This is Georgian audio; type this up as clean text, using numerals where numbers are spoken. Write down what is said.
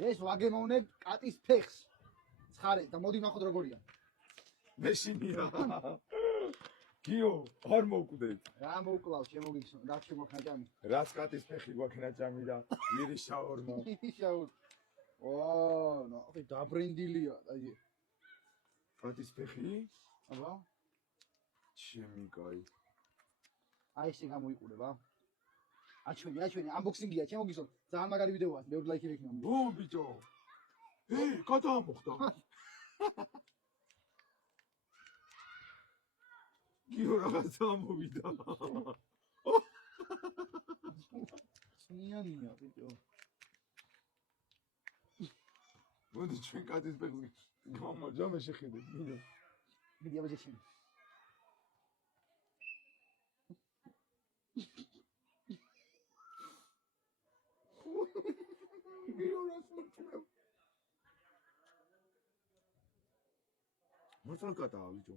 ეს ვაგემოვნე კატის ფეხს. ცხარე და მოდი ნახოთ როგორია. მეშინია. გიო, არ მოვკვდეთ. რა მოვკლავ, შემოგიხსნა, რა შემოხნა ჭამი. რაც კატის ფეხი გვაქვს ნაჭამი და ლირის შაურმა. შაურ. ო, ნახე დაბრენდილია, აი. კატის ფეხი? აბა. ჩემი კაი. აი ესე გამოიყურება. აჩვენი, unboxing-ია, შემოგიხსნა. ძალიან მაგარი ვიდეოა, მე ლაიქი ვიქნა. ბო ბიჭო. კატა მოხდა. გიო რაღაცა მოვიდა. სნიანია, ბიჭო. მოდი ჩვენ კატის ფეხს გამარჯვე შეხედეთ, მინდა. მიდი აბაჯეში. გიო რას მოწმევ? მართლა კატაა ბიჭო.